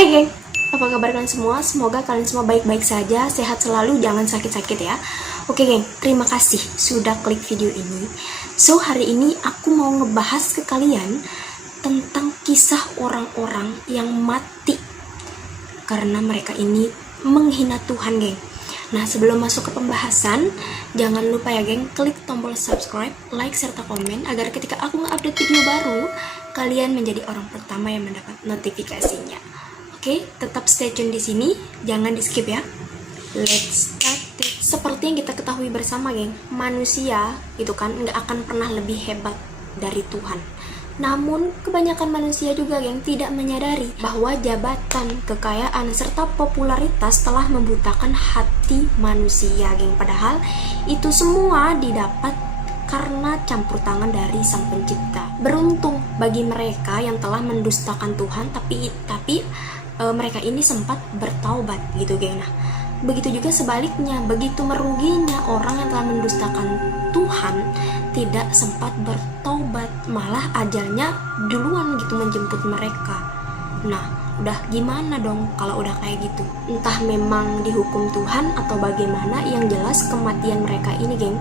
Hai geng, apa kabar kalian semua? Semoga kalian semua baik-baik saja, sehat selalu, jangan sakit-sakit ya. Oke geng, terima kasih sudah klik video ini. So, hari ini aku mau ngebahas ke kalian tentang kisah orang-orang yang mati karena mereka ini menghina Tuhan geng. Nah, sebelum masuk ke pembahasan, jangan lupa ya geng, klik tombol subscribe, like, serta komen agar ketika aku nge-update video baru, kalian menjadi orang pertama yang mendapat notifikasinya. Oke, tetap stay tune di sini, jangan di skip ya. Let's start it. Seperti yang kita ketahui bersama geng, manusia itu kan nggak akan pernah lebih hebat dari Tuhan. Namun kebanyakan manusia juga geng tidak menyadari bahwa jabatan, kekayaan, serta popularitas telah membutakan hati manusia geng. Padahal itu semua didapat karena campur tangan dari Sang Pencipta. Beruntung bagi mereka yang telah mendustakan Tuhan, tapi mereka ini sempat bertaubat gitu geng. Nah, begitu juga sebaliknya, begitu meruginya orang yang telah mendustakan Tuhan tidak sempat bertobat, malah ajalnya duluan gitu menjemput mereka. Nah, udah gimana dong kalau udah kayak gitu? Entah memang dihukum Tuhan atau bagaimana, yang jelas kematian mereka ini geng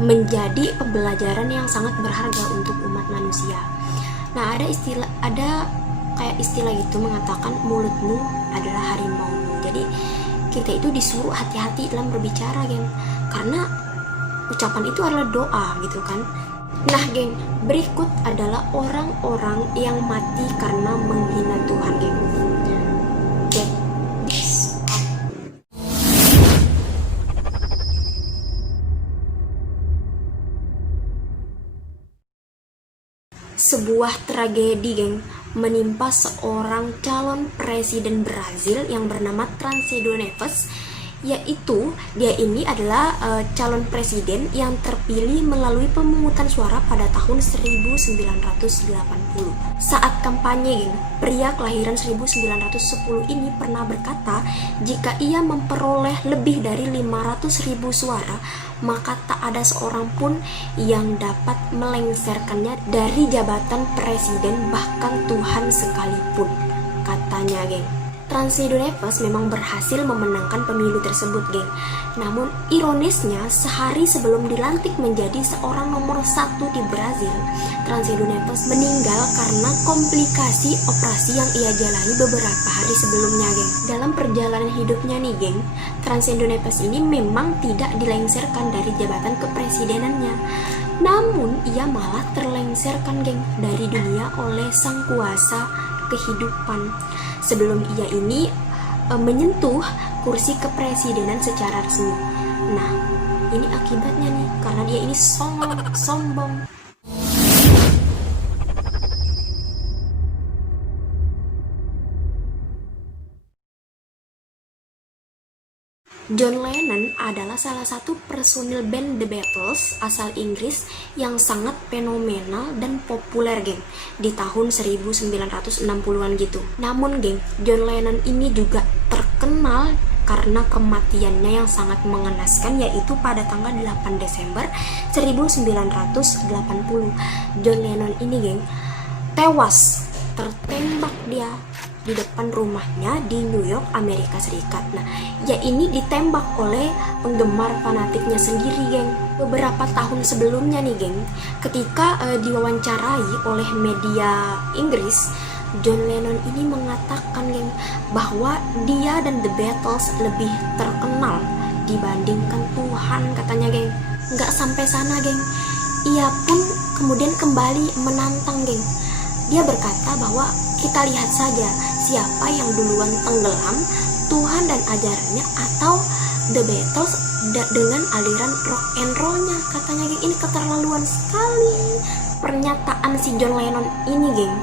menjadi pembelajaran yang sangat berharga untuk umat manusia. Nah, ada kayak istilah gitu mengatakan mulutmu adalah harimau. Jadi kita itu disuruh hati-hati dalam berbicara geng, karena ucapan itu adalah doa gitu kan. Nah geng, berikut adalah orang-orang yang mati karena menghina Tuhan geng. Get this up. Sebuah tragedi geng menimpa seorang calon presiden Brazil yang bernama Tancredo Neves, yaitu dia ini adalah calon presiden yang terpilih melalui pemungutan suara pada tahun 1980. Saat kampanye geng, pria kelahiran 1910 ini pernah berkata jika ia memperoleh lebih dari 500.000 suara, maka tak ada seorang pun yang dapat melengsarkannya dari jabatan presiden, bahkan Tuhan sekalipun, katanya geng. Tancredo Neves memang berhasil memenangkan pemilu tersebut geng. Namun ironisnya, sehari sebelum dilantik menjadi seorang nomor 1 di Brazil, Tancredo Neves meninggal karena komplikasi operasi yang ia jalani beberapa hari sebelumnya geng. Dalam perjalanan hidupnya nih geng, Tancredo Neves ini memang tidak dilengsarkan dari jabatan kepresidenannya. Namun ia malah terlengsarkan geng dari dunia oleh sang kuasa kehidupan sebelum ia ini menyentuh kursi kepresidenan secara resmi. Nah, ini akibatnya nih, karena dia ini sombong. John Lennon adalah salah satu personil band The Beatles asal Inggris yang sangat fenomenal dan populer geng di tahun 1960-an gitu. Namun geng, John Lennon ini juga terkenal karena kematiannya yang sangat mengenaskan, yaitu pada tanggal 8 Desember 1980. John Lennon ini geng tewas tertembak dia di depan rumahnya di New York, Amerika Serikat. Nah, ya ini ditembak oleh penggemar fanatiknya sendiri geng. Beberapa tahun sebelumnya nih geng, ketika diwawancarai oleh media Inggris, John Lennon ini mengatakan geng bahwa dia dan The Beatles lebih terkenal dibandingkan Tuhan, katanya geng. Nggak sampai sana geng, ia pun kemudian kembali menantang geng. Dia berkata bahwa kita lihat saja siapa yang duluan tenggelam, Tuhan dan ajarannya atau The Beatles dengan aliran rock and rollnya, katanya geng. Ini keterlaluan sekali. Pernyataan si John Lennon ini geng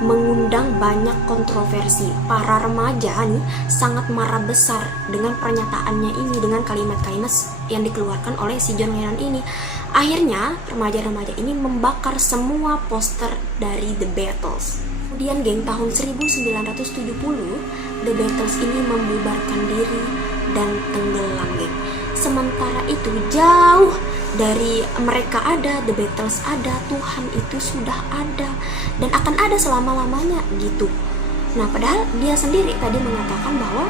mengundang banyak kontroversi. Para remaja nih sangat marah besar dengan pernyataannya ini, dengan kalimat-kalimat yang dikeluarkan oleh si John Lennon ini. Akhirnya remaja-remaja ini membakar semua poster dari The Beatles. Kemudian geng, tahun 1970 The Beatles ini membubarkan diri dan tenggelam geng. Sementara itu jauh dari mereka ada, The Beatles ada, Tuhan itu sudah ada dan akan ada selama-lamanya gitu. Nah, padahal dia sendiri tadi mengatakan bahwa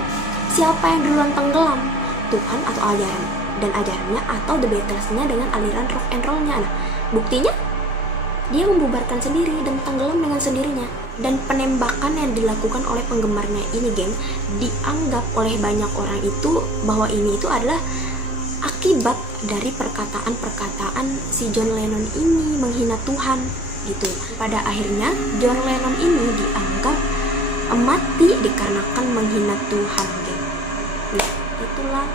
siapa yang duluan tenggelam, Tuhan atau ajaran dan ajarannya, atau The Beatles-nya dengan aliran rock and roll-nya. Nah, buktinya dia membubarkan sendiri dan tenggelam dengan sendirinya. Dan penembakan yang dilakukan oleh penggemarnya ini, geng, dianggap oleh banyak orang itu bahwa ini itu adalah akibat dari perkataan-perkataan si John Lennon ini menghina Tuhan gitu. Pada akhirnya John Lennon ini dianggap mati dikarenakan menghina Tuhan, geng. Nah, itulah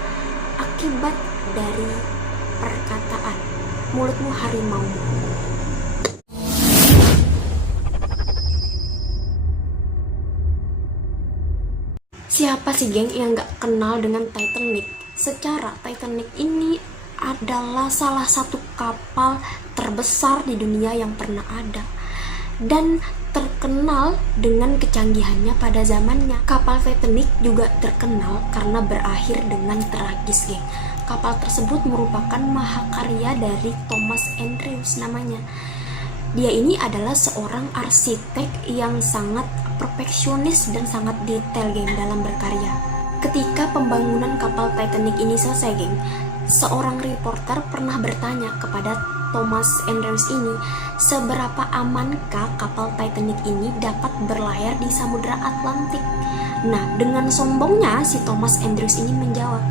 akibat dari perkataan mulutmu harimaumu. Siapa sih, geng, yang gak kenal dengan Titanic? Secara Titanic ini adalah salah satu kapal terbesar di dunia yang pernah ada dan terkenal dengan kecanggihannya pada zamannya. Kapal Titanic juga terkenal karena berakhir dengan tragis, geng. Kapal tersebut merupakan mahakarya dari Thomas Andrews namanya. Dia ini adalah seorang arsitek yang sangat perfeksionis dan sangat detail, geng, dalam berkarya. Ketika pembangunan kapal Titanic ini selesai, geng, seorang reporter pernah bertanya kepada Thomas Andrews ini, seberapa amankah kapal Titanic ini dapat berlayar di Samudra Atlantik? Nah, dengan sombongnya si Thomas Andrews ini menjawab,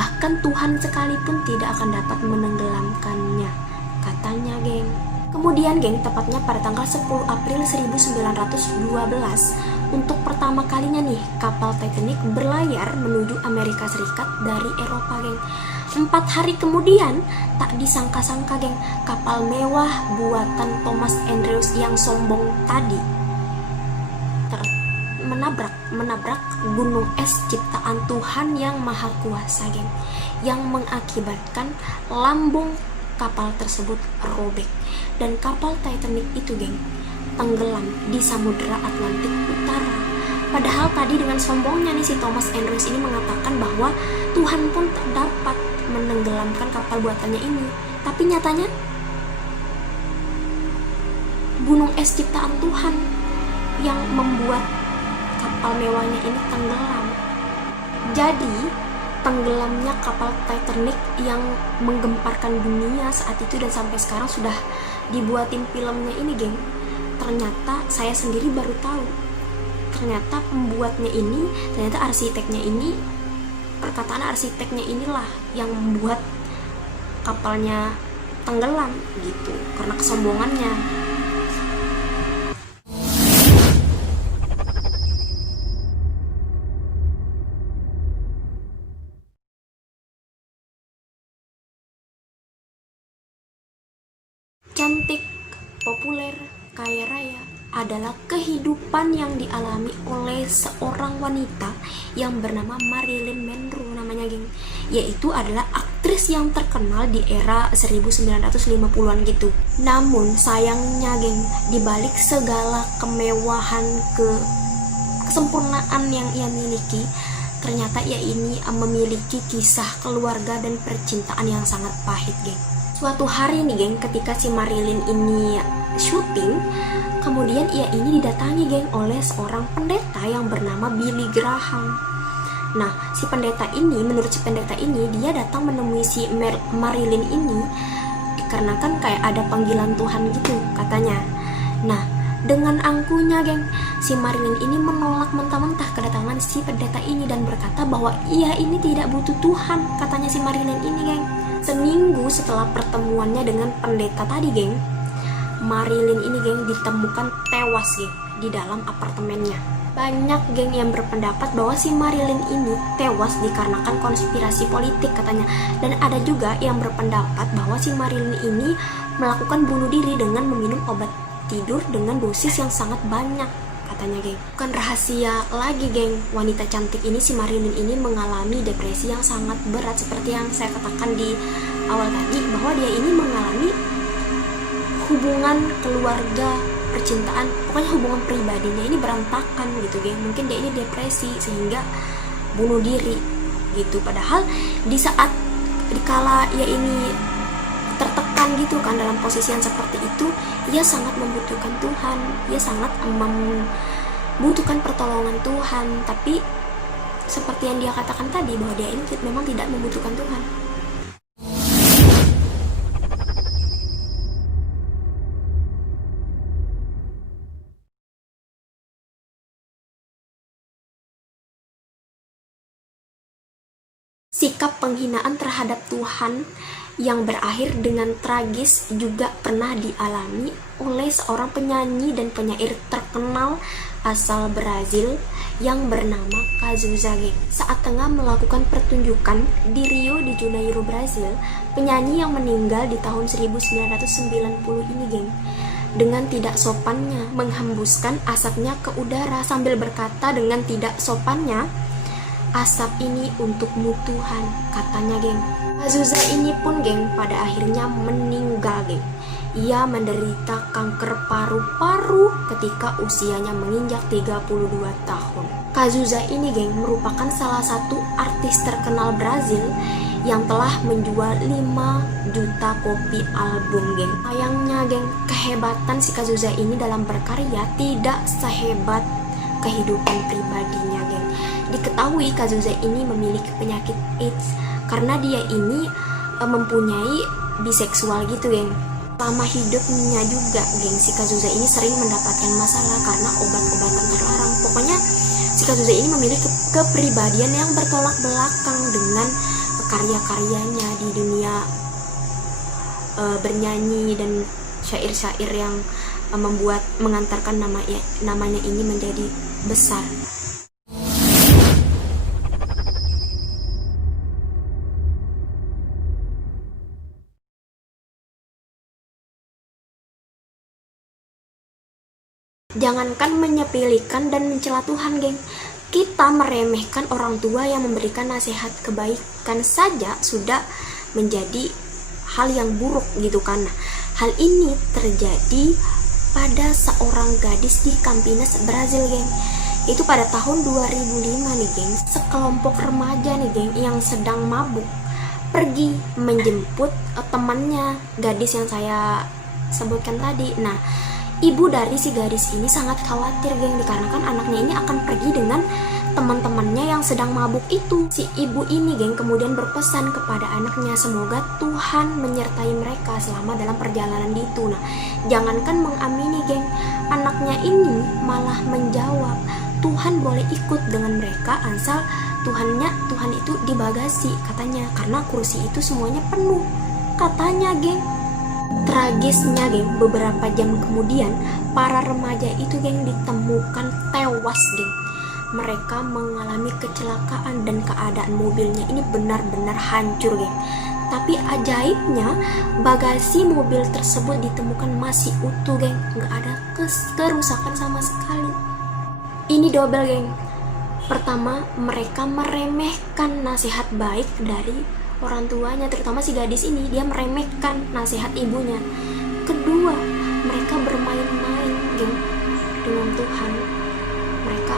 bahkan Tuhan sekalipun tidak akan dapat menenggelamkannya, katanya, geng. Kemudian, geng, tepatnya pada tanggal 10 April 1912, untuk pertama kalinya nih kapal Titanic berlayar menuju Amerika Serikat dari Eropa, geng. 4 hari kemudian, tak disangka-sangka, geng, kapal mewah buatan Thomas Andrews yang sombong tadi menabrak gunung es ciptaan Tuhan yang Maha Kuasa, geng, yang mengakibatkan lambung kapal tersebut robek dan kapal Titanic itu, geng, tenggelam di Samudra Atlantik Utara. Padahal tadi dengan sombongnya nih si Thomas Andrews ini mengatakan bahwa Tuhan pun tak dapat menenggelamkan kapal buatannya ini. Tapi nyatanya gunung es ciptaan Tuhan yang membuat kapal mewahnya ini tenggelam. Jadi tenggelamnya kapal Titanic yang menggemparkan dunia saat itu dan sampai sekarang sudah dibuatin filmnya ini, geng, ternyata saya sendiri baru tahu, ternyata pembuatnya ini, ternyata arsiteknya ini, perkataan arsiteknya inilah yang membuat kapalnya tenggelam gitu karena kesombongannya. Cantik, populer, kaya raya adalah kehidupan yang dialami oleh seorang wanita yang bernama Marilyn Monroe namanya, geng. Yaitu adalah aktris yang terkenal di era 1950-an gitu. Namun sayangnya, geng, dibalik segala kemewahan, kesempurnaan yang ia miliki, ternyata ia ini memiliki kisah keluarga dan percintaan yang sangat pahit, geng. Suatu hari nih, geng, ketika si Marilyn ini syuting, kemudian ia ini didatangi, geng, oleh seorang pendeta yang bernama Billy Graham. Nah, si pendeta ini, menurut si pendeta ini, dia datang menemui si Marilyn ini dikarenakan kayak ada panggilan Tuhan gitu, katanya. Nah, dengan angkuhnya, geng, si Marilyn ini menolak mentah-mentah kedatangan si pendeta ini dan berkata bahwa ia ini tidak butuh Tuhan, katanya si Marilyn ini, geng. Seminggu setelah pertemuannya dengan pendeta tadi, geng, Marilyn ini, geng, ditemukan tewas, geng, di dalam apartemennya. Banyak, geng, yang berpendapat bahwa si Marilyn ini tewas dikarenakan konspirasi politik, katanya. Dan ada juga yang berpendapat bahwa si Marilyn ini melakukan bunuh diri dengan meminum obat tidur dengan dosis yang sangat banyak, katanya, geng. Bukan rahasia lagi, geng, wanita cantik ini, si Marilyn ini mengalami depresi yang sangat berat seperti yang saya katakan di awal tadi, bahwa dia ini mengalami hubungan keluarga, percintaan, pokoknya hubungan pribadinya ini berantakan gitu, geng. Mungkin dia ini depresi sehingga bunuh diri gitu. Padahal di saat dikala ia ini tertekan gitu kan dalam posisi yang seperti itu, ia sangat membutuhkan Tuhan, ia sangat butuhkan pertolongan Tuhan, tapi seperti yang dia katakan tadi bahwa dia ini memang tidak membutuhkan Tuhan. Sikap penghinaan terhadap Tuhan yang berakhir dengan tragis juga pernah dialami oleh seorang penyanyi dan penyair terkenal asal Brazil yang bernama Cazuza, geng. Saat tengah melakukan pertunjukan di Rio de Janeiro, Brazil, penyanyi yang meninggal di tahun 1990 ini, geng, dengan tidak sopannya menghembuskan asapnya ke udara sambil berkata dengan tidak sopannya, "Asap ini untukmu Tuhan," katanya, geng. Cazuza ini pun, geng, pada akhirnya meninggal, geng. Ia menderita kanker paru-paru ketika usianya menginjak 32 tahun. Cazuza ini, geng, merupakan salah satu artis terkenal Brazil yang telah menjual 5 juta kopi album, geng. Sayangnya, geng, kehebatan si Cazuza ini dalam berkarya tidak sehebat kehidupan pribadinya, geng. Diketahui Cazuza ini memiliki penyakit AIDS karena dia ini mempunyai biseksual gitu, geng. Selama hidupnya juga, geng, si Cazuza ini sering mendapatkan masalah karena obat-obatan terlarang. Pokoknya si Cazuza ini memiliki kepribadian yang bertolak belakang dengan karya-karyanya di dunia bernyanyi dan syair-syair yang mengantarkan namanya ini menjadi besar. Jangankan menyepelekan dan mencela Tuhan, geng. Kita meremehkan orang tua yang memberikan nasihat kebaikan saja sudah menjadi hal yang buruk gitu kan. Hal ini terjadi pada seorang gadis di Campinas, Brazil, geng. Itu pada tahun 2005 nih, geng. Sekelompok remaja nih, geng, yang sedang mabuk pergi menjemput temannya, gadis yang saya sebutkan tadi. Nah, ibu dari si gadis ini sangat khawatir, geng, dikarenakan anaknya ini akan pergi dengan teman-temannya yang sedang mabuk itu. Si ibu ini, geng, kemudian berpesan kepada anaknya, semoga Tuhan menyertai mereka selama dalam perjalanan itu. Nah, jangankan mengamini, geng, anaknya ini malah menjawab, Tuhan boleh ikut dengan mereka asal Tuhan itu di bagasi, katanya, karena kursi itu semuanya penuh, katanya, geng. Tragisnya, geng, beberapa jam kemudian para remaja itu, geng, ditemukan tewas, geng. Mereka mengalami kecelakaan dan keadaan mobilnya ini benar-benar hancur, geng. Tapi ajaibnya bagasi mobil tersebut ditemukan masih utuh, geng, nggak ada kerusakan sama sekali. Ini double, geng. Pertama, mereka meremehkan nasihat baik dari orang tuanya, terutama si gadis ini, dia meremehkan nasihat ibunya. Kedua, mereka bermain-main, geng, dengan Tuhan. Mereka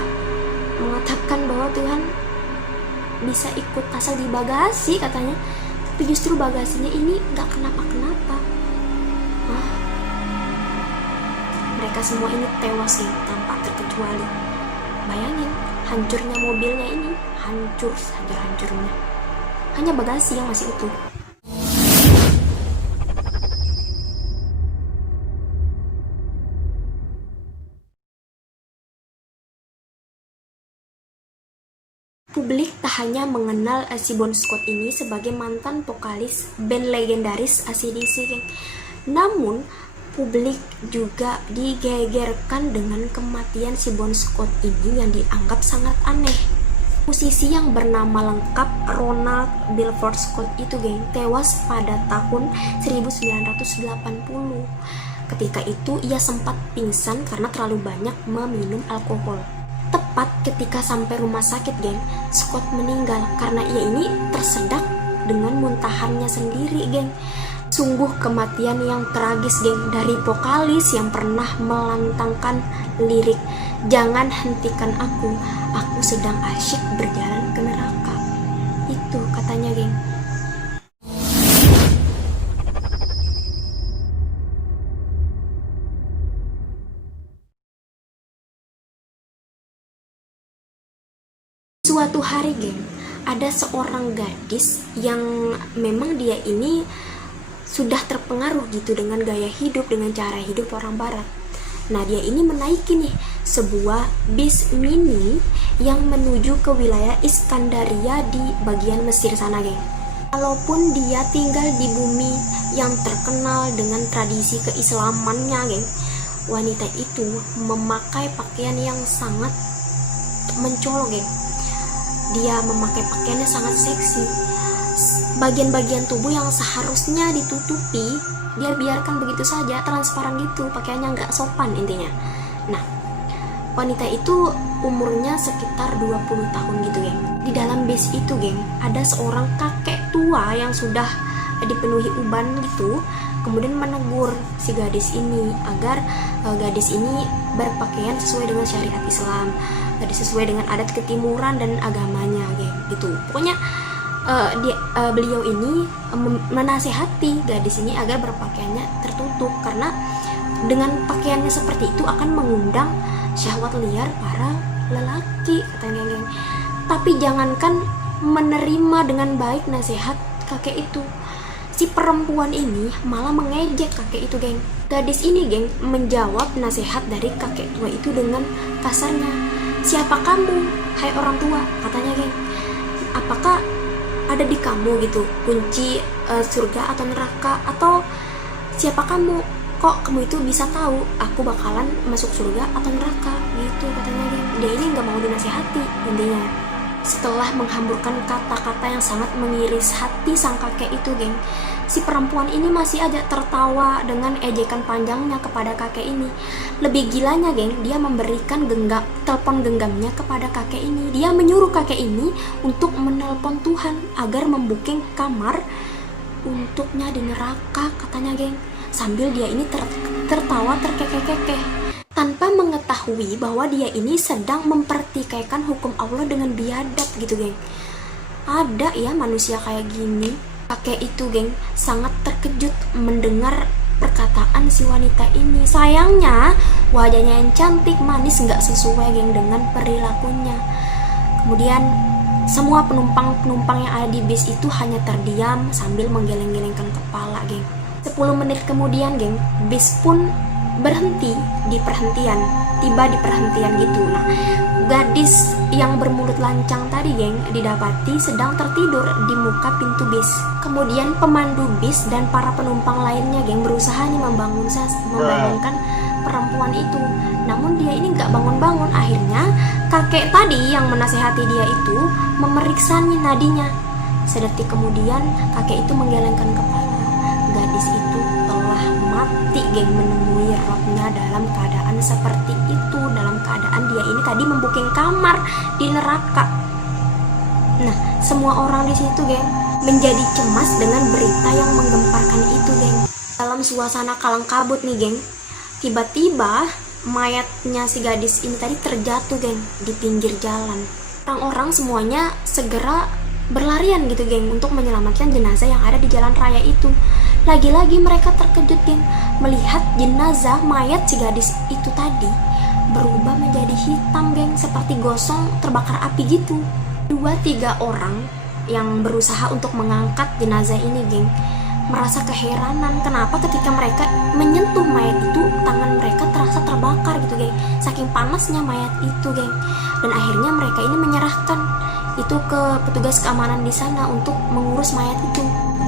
mengatakan bahwa Tuhan bisa ikut asal di bagasi, katanya, tapi justru bagasinya ini gak kenapa-kenapa. Mereka semua ini tewas, geng, tanpa terkecuali. Bayangin, hancurnya mobilnya ini, hancur hancurnya. Hanya bagasi yang masih utuh. Publik tak hanya mengenal si Bon Scott ini sebagai mantan vokalis band legendaris AC/DC, geng. Namun, publik juga digegerkan dengan kematian si Bon Scott ini yang dianggap sangat aneh. Musisi yang bernama lengkap Ronald Belfort Scott itu, geng, tewas pada tahun 1980. Ketika itu ia sempat pingsan karena terlalu banyak meminum alkohol. Tepat ketika sampai rumah sakit, geng, Scott meninggal karena ia ini tersedak dengan muntahannya sendiri, geng. Sungguh kematian yang tragis, geng, dari vokalis yang pernah melantangkan lirik, "Jangan hentikan aku sedang asyik berjalan ke neraka." Itu katanya, geng. Suatu hari, geng, ada seorang gadis yang memang dia ini sudah terpengaruh gitu dengan gaya hidup, dengan cara hidup orang barat. Nah, dia ini menaiki nih sebuah bis mini yang menuju ke wilayah Iskandaria di bagian Mesir sana, geng. Walaupun dia tinggal di bumi yang terkenal dengan tradisi keislamannya, geng, wanita itu memakai pakaian yang sangat mencolok, geng. Dia memakai pakaiannya sangat seksi. Bagian-bagian tubuh yang seharusnya ditutupi, dia biarkan begitu saja, transparan gitu, pakaiannya nggak sopan intinya. Nah, wanita itu umurnya sekitar 20 tahun gitu, geng. Di dalam bis itu, geng, ada seorang kakek tua yang sudah dipenuhi uban gitu, kemudian menegur si gadis ini agar gadis ini berpakaian sesuai dengan syariat Islam, sesuai dengan adat ketimuran dan agamanya, geng, gitu. Pokoknya beliau ini menasehati gadis ini agar berpakaiannya tertutup, karena dengan pakaiannya seperti itu akan mengundang syahwat liar para lelaki, katanya, geng. Tapi jangankan menerima dengan baik nasihat kakek itu, si perempuan ini malah mengejek kakek itu, geng. Gadis ini, geng, menjawab nasihat dari kakek tua itu dengan kasarnya. Siapa kamu, hai orang tua, katanya, geng. Apakah ada di kamu gitu kunci surga atau neraka, atau siapa kamu, kok kamu itu bisa tahu aku bakalan masuk surga atau neraka gitu, katanya, geng. Dia ini nggak mau dinasihati intinya. Setelah menghamburkan kata-kata yang sangat mengiris hati sang kakek itu, geng, si perempuan ini masih aja tertawa dengan ejekan panjangnya kepada kakek ini. Lebih gilanya, geng, dia memberikan telepon genggamnya kepada kakek ini. Dia menyuruh kakek ini untuk menelpon Tuhan agar membuking kamar untuknya di neraka, katanya, geng. Sambil dia ini tertawa terkekeh-kekeh, tanpa mengetahui bahwa dia ini sedang mempertikaikan hukum Allah dengan biadab gitu, geng. Ada ya manusia kayak gini. Kakek itu, geng, sangat terkejut mendengar perkataan si wanita ini. Sayangnya wajahnya yang cantik manis nggak sesuai, geng, dengan perilakunya. Kemudian semua penumpang yang ada di bis itu hanya terdiam sambil menggeleng-gelengkan kepala, geng. 10 menit kemudian, geng, bis pun berhenti di perhentian, tiba di perhentian gitu. Nah, gadis yang bermulut lancang tadi, geng, didapati sedang tertidur di muka pintu bis. Kemudian pemandu bis dan para penumpang lainnya, geng, berusaha nih membangunkan perempuan itu. Namun dia ini nggak bangun-bangun. Akhirnya kakek tadi yang menasehati dia itu memeriksa nadinya. Sedetik kemudian kakek itu menggelengkan kepala. Gadis itu telah mati, geng, menemui Robnya dalam keadaan seperti itu, dalam keadaan dia ini tadi membuking kamar di neraka. Nah, semua orang di situ, geng, menjadi cemas dengan berita yang menggemparkan itu, geng. Dalam suasana kalang kabut nih, geng, tiba-tiba mayatnya si gadis ini tadi terjatuh, geng, di pinggir jalan. Orang-orang semuanya segera berlarian gitu, geng, untuk menyelamatkan jenazah yang ada di jalan raya itu. Lagi-lagi mereka terkejut, geng, melihat jenazah mayat si gadis itu tadi berubah menjadi hitam, geng, seperti gosong terbakar api gitu. 2-3 orang yang berusaha untuk mengangkat jenazah ini, geng, merasa keheranan kenapa ketika mereka menyentuh mayat itu tangan mereka terasa terbakar gitu, geng, saking panasnya mayat itu, geng. Dan akhirnya mereka ini menyerahkan itu ke petugas keamanan di sana untuk mengurus mayat itu.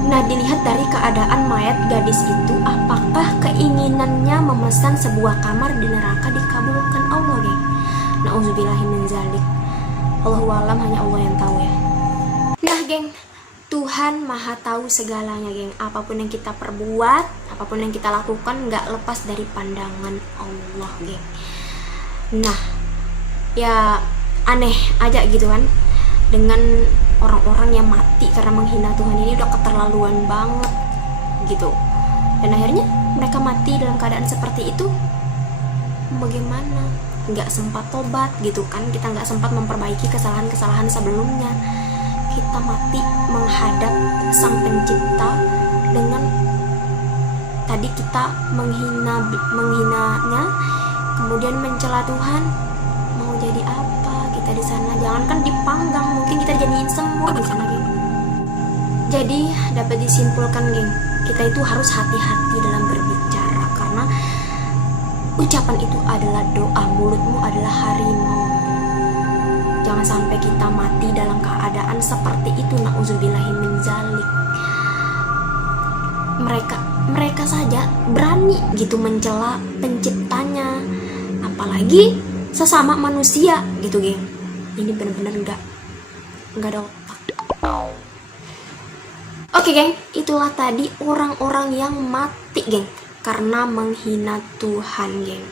Nah, dilihat dari keadaan mayat gadis itu, apakah keinginannya memesan sebuah kamar di neraka dikabulkan Allah, geng? Nauzubillahi min zalik. Allahu alam, hanya Allah yang tahu ya. Nah, geng, Tuhan maha tahu segalanya, geng. Apapun yang kita perbuat, apapun yang kita lakukan, nggak lepas dari pandangan Allah, geng. Nah, ya aneh aja gitu kan, dengan orang-orang yang mati karena menghina Tuhan ini udah keterlaluan banget gitu. Dan akhirnya mereka mati dalam keadaan seperti itu. Bagaimana? Nggak sempat tobat gitu kan, kita nggak sempat memperbaiki kesalahan-kesalahan sebelumnya. Kita mati menghadap Sang Pencipta dengan tadi kita menghinanya, kemudian mencela Tuhan. Mau jadi apa kita di sana. Jangankan dipanggang, mungkin kita jadiin semur di sana, geng. Jadi dapat disimpulkan, geng, kita itu harus hati-hati dalam berbicara, karena ucapan itu adalah doa, mulutmu adalah harimau. Jangan sampai kita mati dalam keadaan seperti itu, na'udzubillahi min dzalik. Mereka saja berani gitu mencela penciptanya, apalagi sesama manusia gitu, geng. Ini benar-benar nggak ada otak. Oke, geng, itulah tadi orang-orang yang mati, geng, karena menghina Tuhan, geng.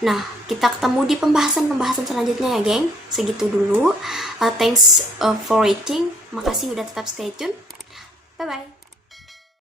Nah, kita ketemu di pembahasan selanjutnya ya, geng. Segitu dulu. Thanks for watching. Makasih udah tetap stay tune. Bye bye.